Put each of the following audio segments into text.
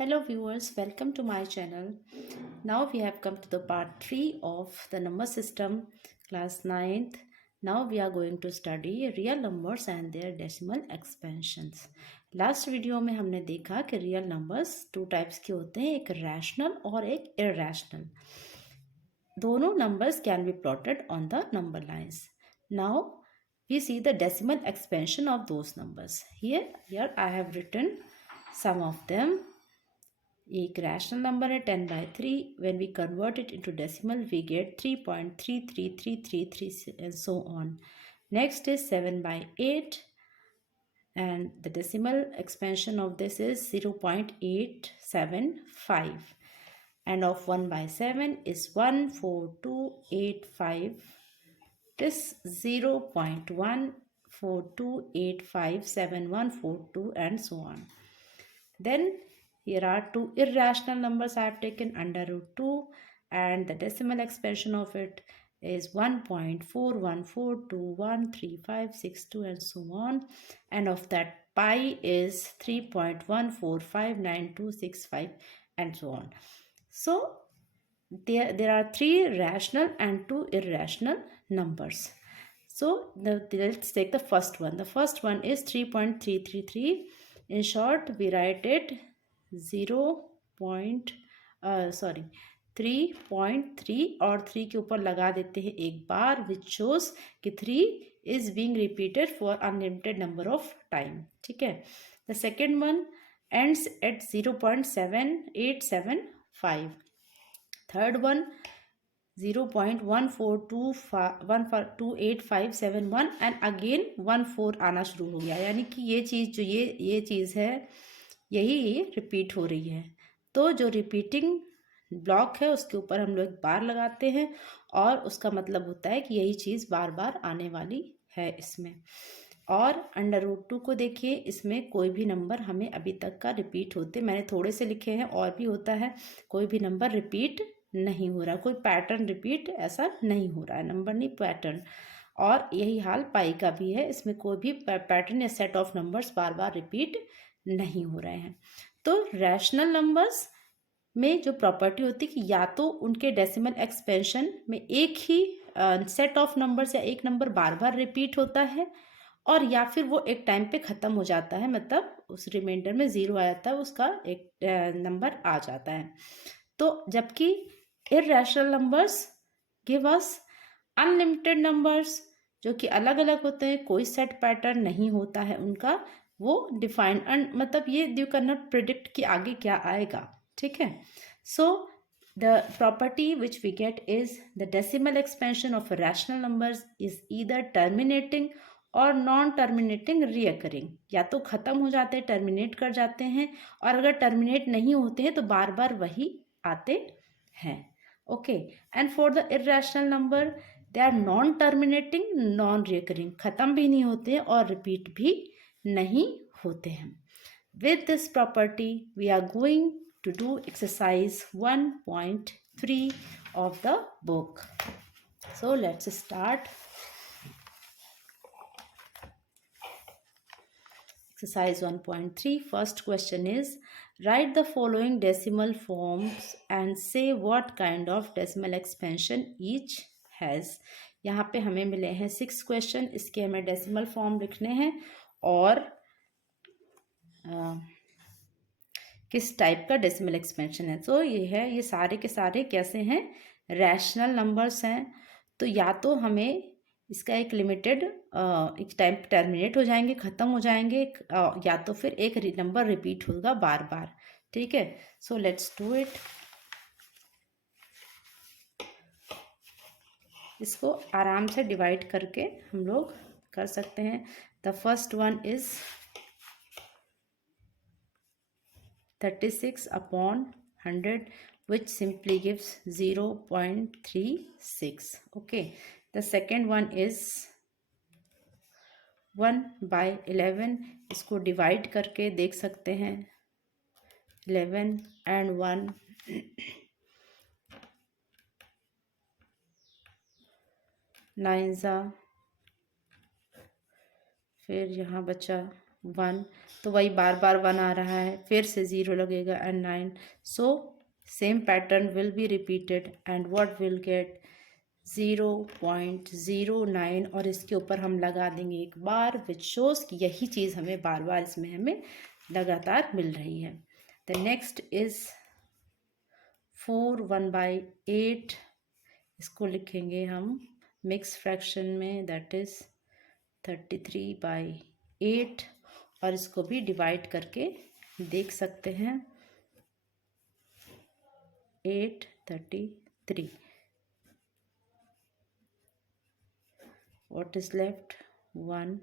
Hello viewers, welcome to my channel. Now we have come to the part 3 of the number system, class 9th. Now we are going to study real numbers and their decimal expansions. Last video में हमने देखा कि real numbers two types के होते हैं, एक rational और एक इरैशनल. दोनों numbers can be plotted on the number lines. Now we see the decimal expansion of those numbers. Here I have written some of them. एक रैशनल नंबर है 10/3. When we convert it into decimal we get 3.33333 and so on. Next is 7/8 and the decimal expansion of this is 0.875 and of 1/7 is 14285. This 0.142857142 and so on. Then here are two irrational numbers I have taken under root 2 and the decimal expansion of it is 1.4142135562 and so on, and of that pi is 3.1459265 and so on. So there are three rational and two irrational numbers. So let's take the first one. The first one is 3.333. In short we write it 3.3 और 3 के ऊपर लगा देते हैं एक बार, which shows कि 3 is being repeated for unlimited number of time. ठीक है. The second one ends at 0.7875. Third one 0.1428571 and again 14 आना शुरू हो गया, यानी कि ये चीज़ जो ये चीज़ है यही रिपीट हो रही है. तो जो रिपीटिंग ब्लॉक है उसके ऊपर हम लोग बार लगाते हैं और उसका मतलब होता है कि यही चीज़ बार बार आने वाली है इसमें. और अंडर रूट 2 को देखिए, इसमें कोई भी नंबर हमें अभी तक का रिपीट होते, मैंने थोड़े से लिखे हैं और भी होता है, कोई भी नंबर रिपीट नहीं हो रहा, कोई पैटर्न रिपीट ऐसा नहीं हो रहा है, नंबर नहीं पैटर्न. और यही हाल पाई का भी है, इसमें कोई भी पैटर्न या set of numbers bar bar repeat नहीं हो रहे हैं. तो रैशनल नंबर्स में जो प्रॉपर्टी होती है कि या तो उनके डेसिमल एक्सपेंशन में एक ही सेट ऑफ नंबर्स या एक नंबर बार बार रिपीट होता है और या फिर वो एक टाइम पे ख़त्म हो जाता है, मतलब उस रिमाइंडर में 0 आ जाता है, उसका एक नंबर आ जाता है. तो जबकि irrational numbers give us unlimited numbers जो कि अलग अलग होते हैं, कोई सेट पैटर्न नहीं होता है उनका, वो डिफाइंड, मतलब ये यू कैन नॉट प्रिडिक्ट कि आगे क्या आएगा. ठीक है. So the property which we get is the decimal expansion of rational numbers is either terminating or non terminating recurring. या तो ख़त्म हो जाते हैं, टर्मिनेट कर जाते हैं, और अगर टर्मिनेट नहीं होते हैं तो बार बार वही आते हैं. Okay. And for the irrational number they are non terminating non recurring, ख़त्म भी नहीं होते हैं और रिपीट भी नहीं होते हैं. With this property we are going to do exercise 1.3 of the book. So let's start. Exercise 1.3. First question is, write the following decimal forms and say what kind of decimal expansion each has. यहाँ पे हमें मिले हैं 6 question, इसके हमें decimal form लिखने हैं और किस टाइप का डेसिमल एक्सपेंशन है. तो ये है, ये सारे के सारे कैसे हैं, रैशनल नंबर्स हैं. तो या तो हमें इसका एक लिमिटेड एक टाइम टर्मिनेट हो जाएंगे, ख़त्म हो जाएंगे, या तो फिर एक नंबर रिपीट होगा बार बार. ठीक है. So let's do it. इसको आराम से डिवाइड करके हम लोग कर सकते हैं. The first one is 36/100 which simply gives 0.36. okay. The second one is 1/11. इसको डिवाइड करके देख सकते हैं, 11 and 1 9 फिर यहाँ बचा 1, तो वही बार बार 1 आ रहा है, फिर से 0 लगेगा and 9. So same pattern will be repeated and what will gate 0.09 और इसके ऊपर हम लगा देंगे एक बार, विच शोज कि यही चीज़ हमें बार बार इसमें हमें लगातार मिल रही है. The next is 4 1/8. इसको लिखेंगे हम मिक्स फ्रैक्शन में, दैट इज 33/8 और इसको भी डिवाइड करके देख सकते हैं. 833. What is left? 1.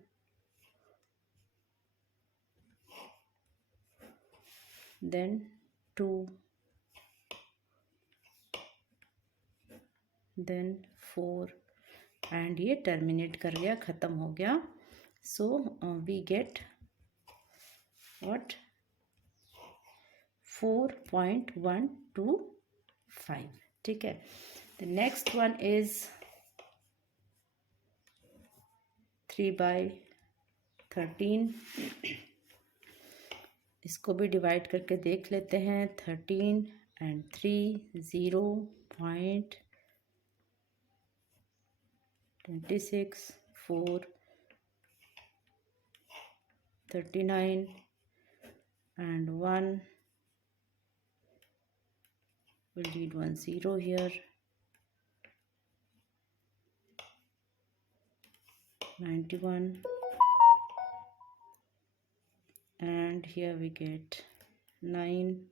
Then 2. Then 4. And ये टर्मिनेट कर गया, ख़त्म हो गया. So we get what 4.125. ठीक है. The next one is 3/13. इसको भी डिवाइड करके देख लेते हैं. 13 and 3 0.26 4 39 and 1. We'll need 1 0 here. 91 and here we get 9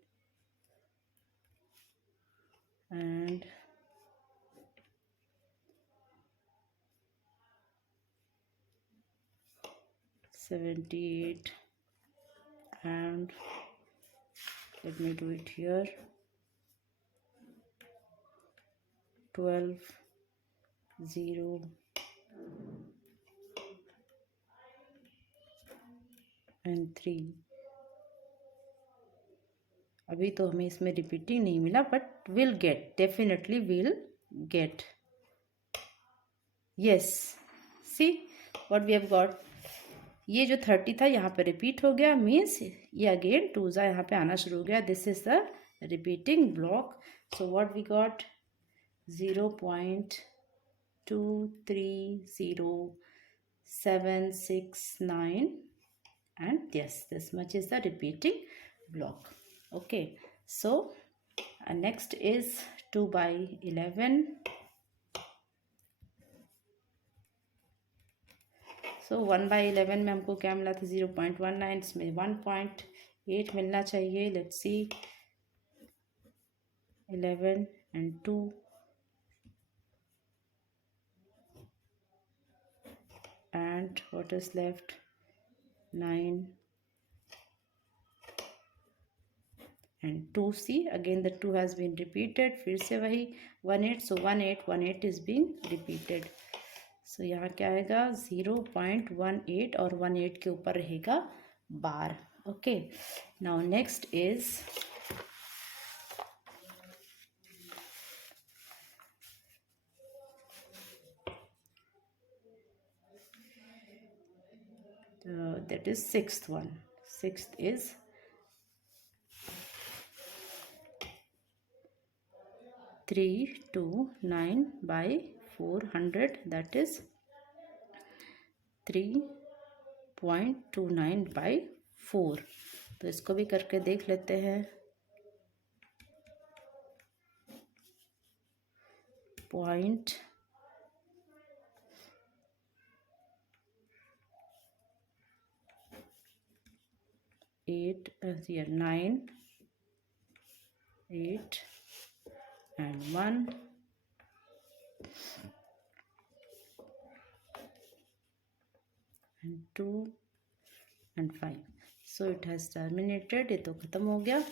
and 78 and let me do it here 12 0 and 3. अभी तो हमें इसमें रिपीटिंग नहीं मिला, but will get, definitely will get. Yes, see what we have got. ये जो 30 था यहाँ पे रिपीट हो गया, मीन्स ये अगेन 2 यहाँ पे आना शुरू हो गया. This is the repeating block. So what we got 0.230769 and yes, this much is the repeating block. Okay, so next is 2/11. so 1/11 में हमको क्या मिला था 0.19. इसमें 1.8 मिलना चाहिए. Let's see 11 and 2 and what is left 9 and 2. see again the 2 has been repeated. फिर से वही 18. so 18 is being repeated. so यहाँ क्या आएगा 0.18 और 18 के ऊपर रहेगा बार. okay, now next is that is sixth one. Sixth is 329/400, that is 3.29/4. तो इसको भी करके देख लेते हैं. 0.8 here 9 8 and 1 and 2 and 5. so it has terminated. ये तो ख़त्म हो गया.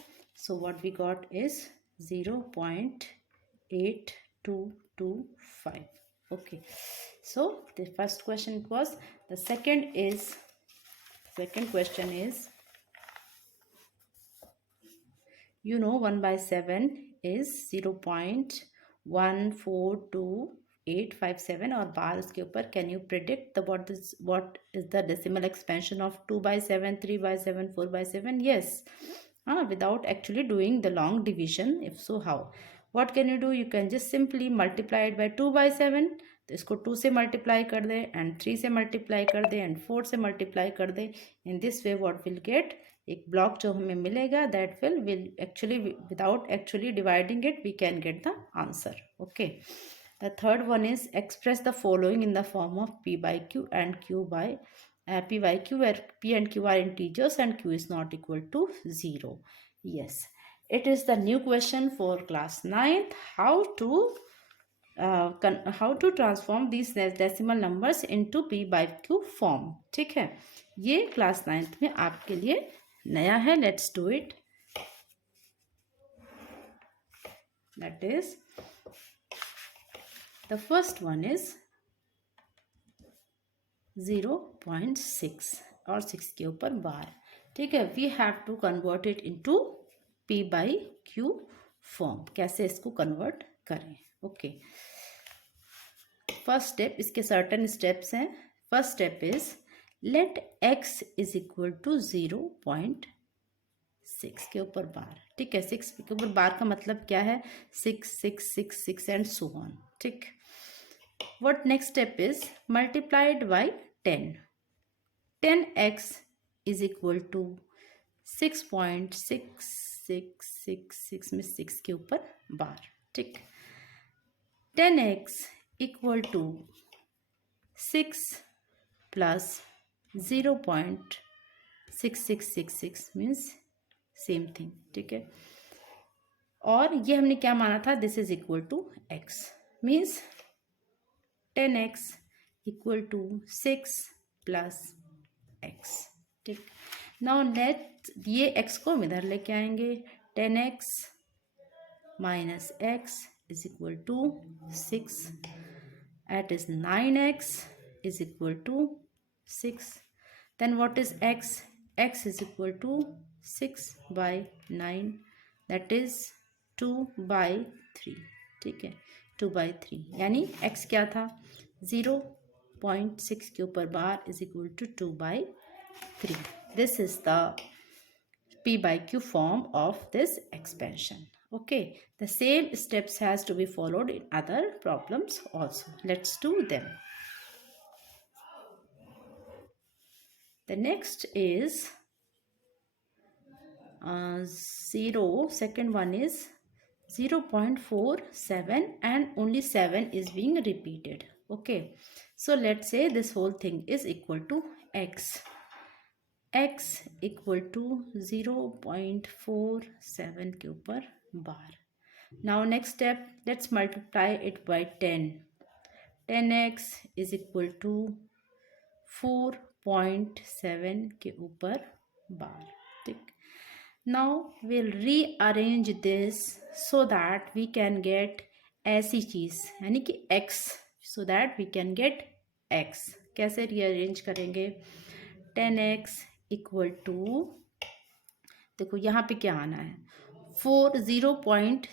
so what we got is 0.8225. okay, so the first question was. The second question is, you know 1/7 is 0.1425 857 और बार उसके ऊपर can you predict the what is the decimal expansion of 2/7, 3/7, 4/7? Yes, हाँ, without actually doing the long division. If so, how? What can you do? You can just simply multiply it by 2/7. तो इसको 2 से multiply कर दे and 3 से multiply कर दे and 4 से multiply कर दे. In this way what will get, एक ब्लॉक जो हमें मिलेगा that will actually without actually dividing it we can get the answer. Okay. The third one is express the following in the form of P by Q and Q by P by Q, where P and Q are integers and Q is not equal to 0. Yes, it is the new question for class 9th. How to transform these decimal numbers into P by Q form. ठीक है, ये class 9th में आपके लिए नया है. Let's do it. That is, the first one is 0.6 और 6 के ऊपर बार. ठीक है, we have to convert it into P by Q form. कैसे इसको कन्वर्ट करें? ओके. फर्स्ट स्टेप, इसके सर्टेन स्टेप्स हैं. First step is let x is equal to 0.6 के ऊपर बार. ठीक है, 6 के ऊपर बार का मतलब क्या है? 6 6 6 6 एंड सो ऑन. ठीक. What next step is multiplied by 10. 10x is equal to 6.6666 में 6 के ऊपर बार. ठीक. 10x equal to 6 plus 0.6666 means same thing. ठीक है, और ये हमने क्या माना था? This is equal to x means 10x equal to 6 plus x. ठीक. नाउ लेट, ये x को हम इधर लेके आएंगे. 10x minus x is equal to 6. At is 9x is equal to 6. Then what is x? x is equal to 6/9, that is 2/3. ठीक है, 2/3 यानी x क्या था? 0.6 के ऊपर bar is equal to 2/3. This is the P by Q form of this expansion. Okay, the same steps has to be followed in other problems also. Let's do them. The next is second one is 0.47 and only 7 is being repeated. Okay, so let's say this whole thing is equal to x. x equal to 0.47 के ऊपर बार. Now next step, let's multiply it by 10. 10x is equal to 4.7 के ऊपर bar. ठीक. Now we'll rearrange this so that we can get ऐसी चीज़, यानी कि x, so that we can get x. कैसे rearrange करेंगे? 10x इक्वल टू, देखो यहाँ पे क्या आना है? 4 0 पॉइंट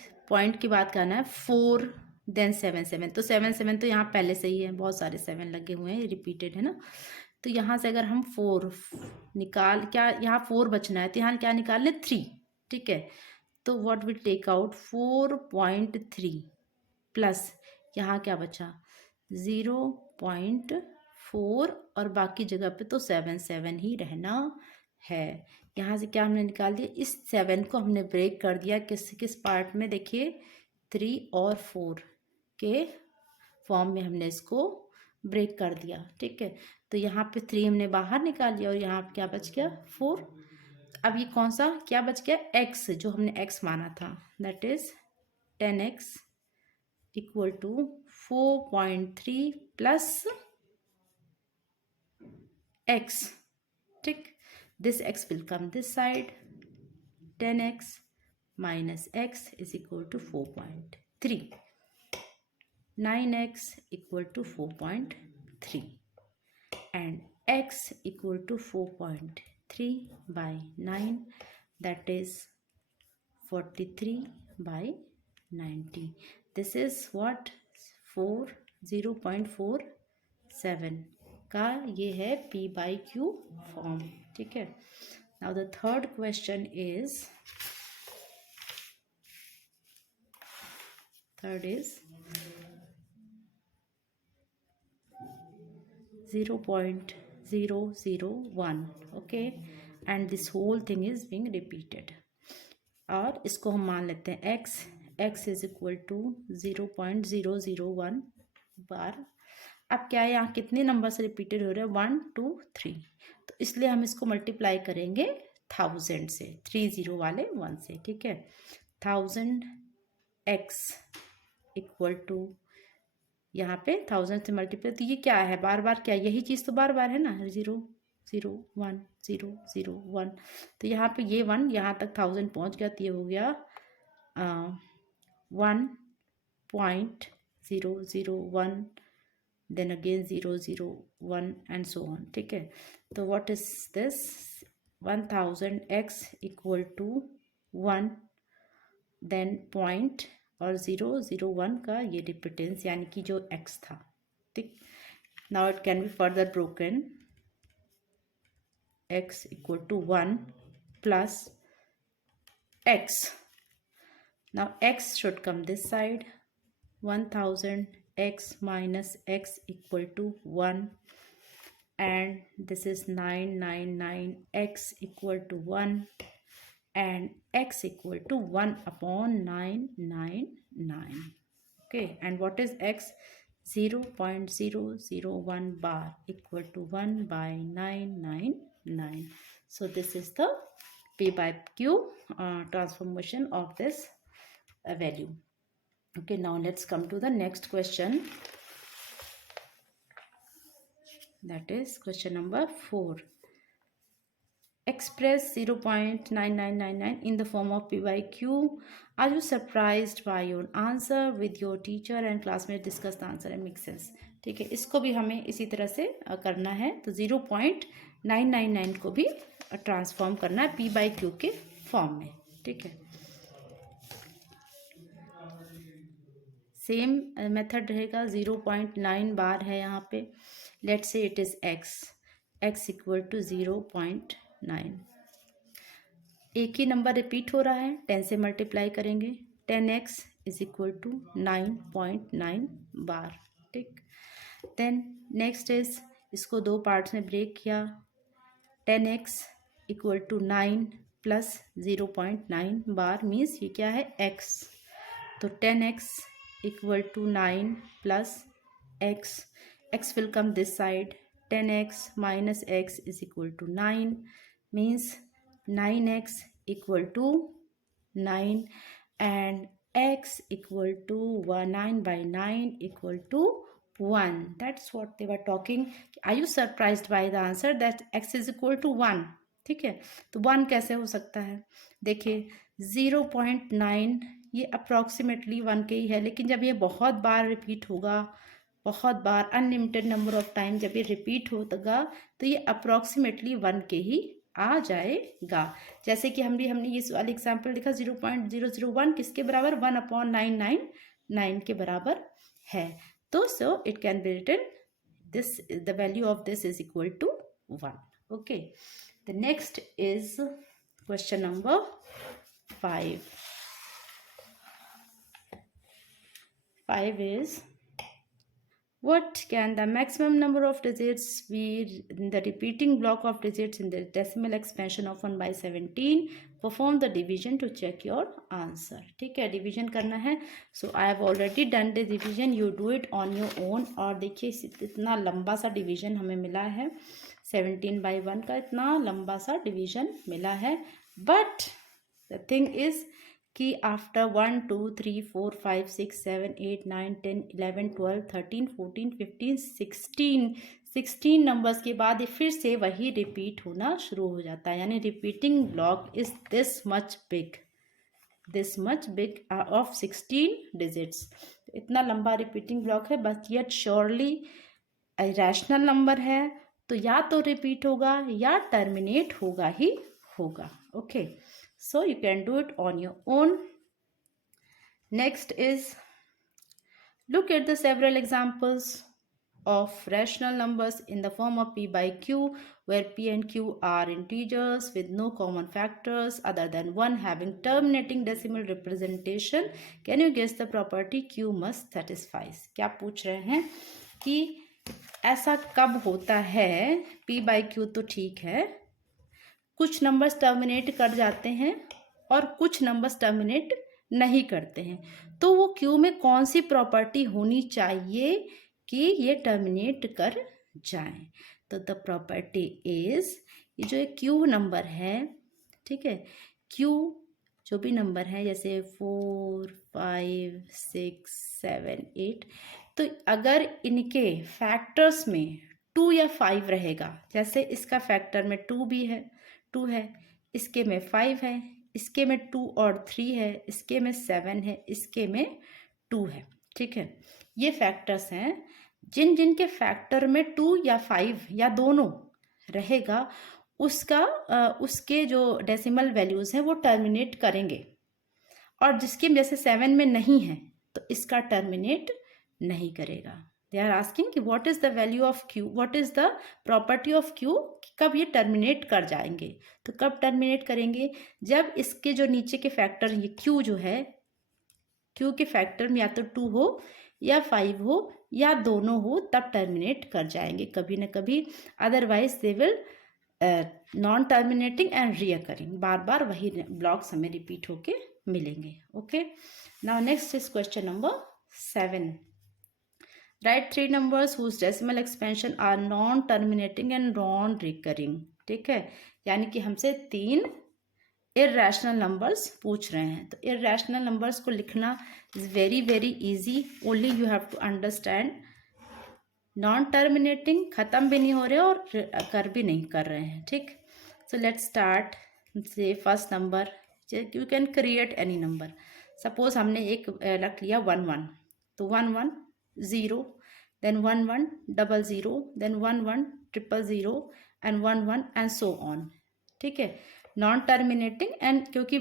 के बाद क्या आना है? 4 देन 7 7. तो 7 7 तो यहाँ पहले से ही है, बहुत सारे 7 लगे हुए हैं, रिपीटेड है ना. तो यहाँ से अगर हम 4 निकाल, क्या यहाँ 4 बचना है, तो यहाँ क्या निकाल लें? 3. ठीक है, तो what will take out? 4.3 plus यहाँ क्या बचा? 0.4 और बाकी जगह पे तो 7 7 ही रहना है. यहाँ से क्या हमने निकाल दिया? इस 7 को हमने ब्रेक कर दिया किस किस पार्ट में? देखिए 3 और 4 के फॉर्म में हमने इसको ब्रेक कर दिया. ठीक है, तो यहाँ पे 3 हमने बाहर निकाल लिया और यहाँ पे क्या बच गया? 4. अब ये कौन सा क्या बच गया? x, जो हमने x माना था, that is 10x equal to 4.3 plus x. ठीक, this x will come this side. 10x minus x is equal to 4.3. 9x equal to 4.3 and x equal to 4.3 by 9, that is 43/90. This is what? 4 0.47 का ये है P/Q form, ठीक है। Now the third question is 0.001, okay, and this whole thing is being repeated. और इसको हम मान लेते हैं x इज इक्वल टू 0.001 बार। अब क्या है, यहाँ कितने नंबर से रिपीटेड हो रहे हैं, 1 2 3, तो इसलिए हम इसको मल्टीप्लाई करेंगे 1000 से, 30 वाले 1 से, ठीक है। 1000x इक्वल टू, यहाँ पे 1000 से मल्टीप्लाई, तो ये क्या है, बार बार क्या, यही चीज़ तो बार बार है ना, 0 0 1 0 0 1, तो यहाँ पे ये 1 यहाँ तक 1000 पहुँच गया, तो ये हो गया 1.001, then again 0 0 1 and so on, ठीक है। तो what is this, 1000x equal to 1, then point और 0 0 1 का ये रिपीटेंस, यानी कि जो x था, ठीक। Now it can be further broken, x equal to 1 plus x, now x should come this side, 1000x minus x equal to 1, and this is 999x equal to 1, and x equal to 1 upon 999, okay, and what is x, 0.001 bar equal to 1 by 999. So this is the P/Q transformation of this value. Okay, now let's come to the next question, that is question number 4. Express 0.9999 in the form of P/Q. Are you surprised by your answer? With your teacher and classmates discuss the answer and make sense. ठीक है, इसको भी हमें इसी तरह से करना है, तो 0.999 को भी ट्रांसफॉर्म करना है P/Q के फॉर्म में, ठीक है। सेम मेथड रहेगा, 0.9 बार है यहाँ पे, let's say it is x equal to 0.9, एक ही नंबर रिपीट हो रहा है, 10 से मल्टीप्लाई करेंगे, 10x इज इक्वल टू 9.9 बार, ठीक। देन नेक्स्ट इज, इसको दो पार्ट्स में ब्रेक किया, 10x इक्वल टू 9 प्लस 0.9 बार मीन्स ये क्या है, x, तो 10x equal to 9 plus x will come this side, 10x minus x is equal to 9, means 9x equal to 9, and x equal to 9 by 9 equal to 1. That's what they were talking. Are you surprised by the answer that x is equal to 1? ठीक है, तो 1 कैसे हो सकता है, देखिए 0.9 ये approximately 1 के ही है, लेकिन जब ये बहुत बार रिपीट होगा, बहुत बार अनलिमिटेड नंबर ऑफ टाइम जब ये रिपीट होगा, तो ये अप्रॉक्सीमेटली 1 के ही आ जाएगा। जैसे कि हमने ये वाला एग्जाम्पल लिखा, 0.001 किसके बराबर, 1/999 के बराबर है, तो so it can be written this, the value of this is equal to 1, okay. The next is question number 5. 5 is, what can the maximum number of digits be in the repeating block of digits in the decimal expansion of 1/17? Perform the division to check your answer. ठीक है, division करना है, so I have already done the division, you do it on your own. और देखिए इतना लंबा सा division हमें मिला है, 17/1 का इतना लंबा सा डिवीजन मिला है, बट द थिंग इज कि आफ्टर 1 2 3 4 5 6 7 8 9 10 11 12 13 14 15 16 नंबर्स के बाद फिर से वही रिपीट होना शुरू हो जाता है, यानी repeating block is this much big of 16 digits. इतना लंबा रिपीटिंग ब्लॉक है, but yet surely rational number है, तो या तो रिपीट होगा या टर्मिनेट होगा ही होगा, okay. So you can do it on your own. Next is, Look at the several examples of rational numbers in the form of p by q, where p and q are integers with no common factors other than 1 having terminating decimal representation. Can you guess the property q must satisfies? क्या पूछ रहे हैं कि ऐसा कब होता है? p by q तो ठीक है, कुछ नंबर्स टर्मिनेट कर जाते हैं और कुछ नंबर्स टर्मिनेट नहीं करते हैं, तो वो क्यू में कौन सी प्रॉपर्टी होनी चाहिए कि ये टर्मिनेट कर जाएं? तो द प्रॉपर्टी इज, ये जो एक क्यू नंबर है, ठीक है, क्यू जो भी नंबर है जैसे 4 5 6 7 8, तो अगर इनके फैक्टर्स में 2 या 5 रहेगा, जैसे इसका फैक्टर में 2 भी है, 2 है, इसके में 5 है, इसके में 2 और 3 है, इसके में 7 है, इसके में 2 है, ठीक है। ये फैक्टर्स हैं, जिन जिन के फैक्टर में 2 या 5 या दोनों रहेगा, उसके जो डेसिमल वैल्यूज़ हैं वो टर्मिनेट करेंगे, और जिसके जैसे 7 में नहीं है तो इसका टर्मिनेट नहीं करेगा। दे आर आस्किंग कि what is the value of Q, what is the property of Q, कब ये टर्मिनेट कर जाएंगे। तो कब टर्मिनेट करेंगे? जब इसके जो नीचे के फैक्टर, ये क्यू जो है, क्यू के फैक्टर में या तो 2 हो या 5 हो या दोनों हो, तब टर्मिनेट कर जाएंगे कभी ना कभी, otherwise they will non terminating and reoccurring, बार बार वही ब्लॉक्स हमें रिपीट होके मिलेंगे। Okay, now next is question number 7. Write 3 numbers whose decimal expansion are non terminating and non recurring. ठीक है, यानी कि हमसे 3 इर्रेशनल नंबर्स पूछ रहे हैं। तो इर्रेशनल नंबर्स को लिखना is very very easy, only you have to understand non terminating, ख़त्म भी नहीं हो रहे और कर भी नहीं कर रहे हैं। ठीक, सो लेट्स स्टार्ट से first number, you can create any number. Suppose हमने एक रख लिया 1 1, तो 1 1 0, then 1 1 0 0, then 1 1 0 0 and 1 1 and so on। ठीक है, नॉन टर्मिनेटिंग एंड, क्योंकि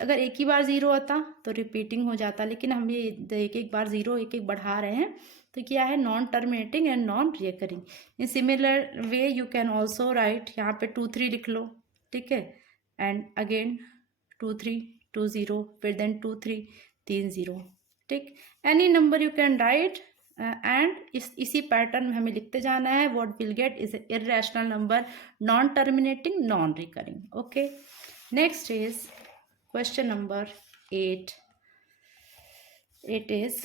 अगर एक ही बार 0 आता तो रिपीटिंग हो जाता, लेकिन हम ये एक एक बार 0 एक एक बढ़ा रहे हैं, तो क्या है, non terminating and non recurring. In similar way you can also right, यहाँ पे 2 3 लिख लो, ठीक है, एंड अगेन 2 3 2 0, फिर देन 2 3 3 0। ठीक, any number you can write and इसी पैटर्न में हमें लिखते जाना है। What will gate is irrational number, non terminating, non recurring. Okay, next is question number 8. It is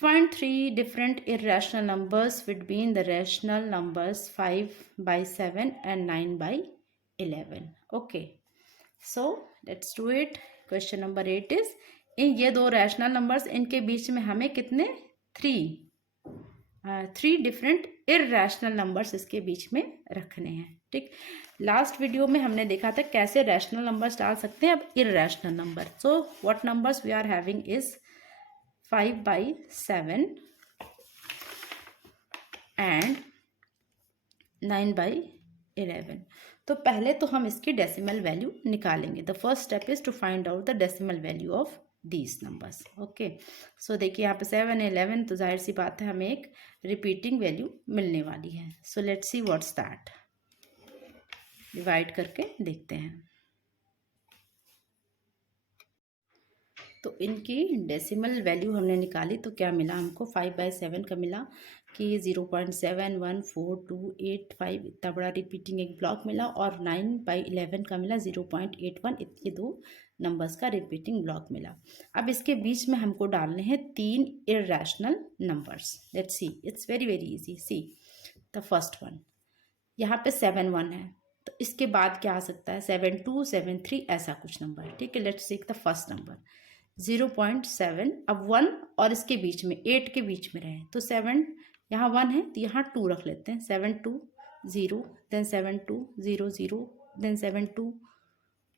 find 3 different irrational numbers between the rational numbers 5 by 7 and 9 by 11. Okay, so let's do it. Question number 8 is, इन ये 2 rational numbers, इनके बीच में हमें कितने 3 different irrational numbers इसके बीच में रखने हैं। ठीक, लास्ट वीडियो में हमने देखा था कैसे रैशनल नंबर्स डाल सकते हैं, अब irrational number. So what numbers we are having is 5 by 7 and 9 by 11। तो पहले तो हम इसकी डेसिमल वैल्यू निकालेंगे। The first step is to find out the decimal value of these numbers. Okay, so देखिए यहाँ पे 7 11, तो जाहिर सी बात है हमें एक रिपीटिंग वैल्यू मिलने वाली है। So let's see what's that, divide करके देखते हैं। तो इनकी डेसिमल वैल्यू हमने निकाली, तो क्या मिला हमको, 5 by 7 का मिला कि 0.714285, इतना बड़ा रिपीटिंग एक ब्लॉक मिला, और 9 by 11 का मिला 0.81, ये 2 नंबर्स का रिपीटिंग ब्लॉक मिला। अब इसके बीच में हमको डालने हैं 3 irrational numbers. Let's see, it's very very easy. See the first one, यहाँ पे 7 1 है, तो इसके बाद क्या आ सकता है, 7 2 7 3, ऐसा कुछ नंबर। ठीक है, let's see the first number 0.7। अब 1 और इसके बीच में 8 के बीच में रहे, तो 7 यहाँ 1 है तो यहाँ 2 रख लेते हैं। 7 2 0, then 7 2 0 0, then 7 2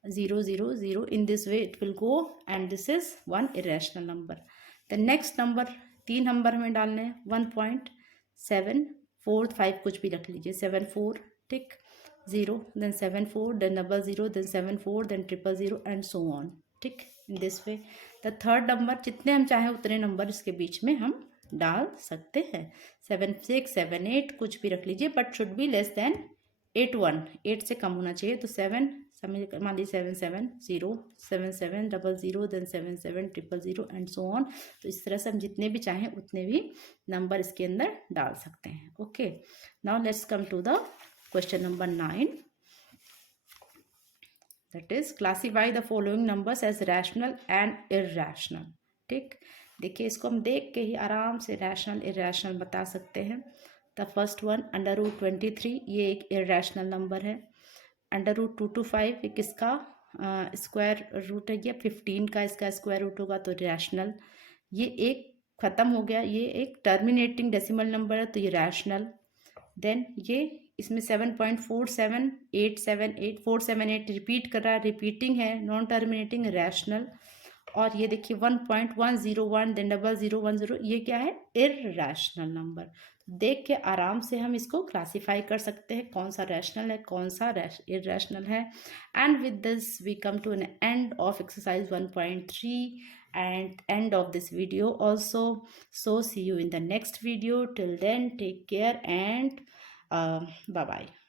0 0 0। In this way it will go, and this is 1 irrational number. The next number, 3 number हमें डालने हैं, 1.7 4 5 कुछ भी रख लीजिए, 7 4, ठीक, 0, then 7 4, then 0 0, then 7 4, then 0 0 and so on. ठीक, in this way. The third number, जितने हम चाहें उतने नंबर इसके बीच में हम डाल सकते हैं। 7 6 7 8 कुछ भी रख लीजिए, but should be less than 8 1, 8 से कम होना चाहिए। तो 7 मान लीजिए 7 7 0 7 7 0 0 देन 7 7 0 0 एंड सो ऑन। तो इस तरह से हम जितने भी चाहें उतने भी नंबर इसके अंदर डाल सकते हैं। Okay, now let's come to the question number 9, that is classify the following numbers as rational and irrational। ठीक, देखिए इसको हम देख के ही आराम से रैशनल इरेशनल बता सकते हैं। द फर्स्ट वन √23, ये एक इरेशनल नंबर है। √225 ये किसका स्क्वायर रूट है? ये 15 का इसका स्क्वायर रूट होगा तो रैशनल। ये एक ख़त्म हो गया, ये एक टर्मिनेटिंग डेसिमल नंबर है तो ये रैशनल। देन ये इसमें 7.47878 रिपीट कर रहा है, रिपीटिंग है, नॉन टर्मिनेटिंग, रैशनल। और ये देखिए 1.101 देन 0010, ये क्या है? Irrational number. देख के आराम से हम इसको क्लासीफाई कर सकते हैं कौन सा रैशनल है, कौन सा इररैशनल है। And with this we come to an end of exercise 1.3 and end of this video also. So see you in the next video. Till then, take care and bye bye.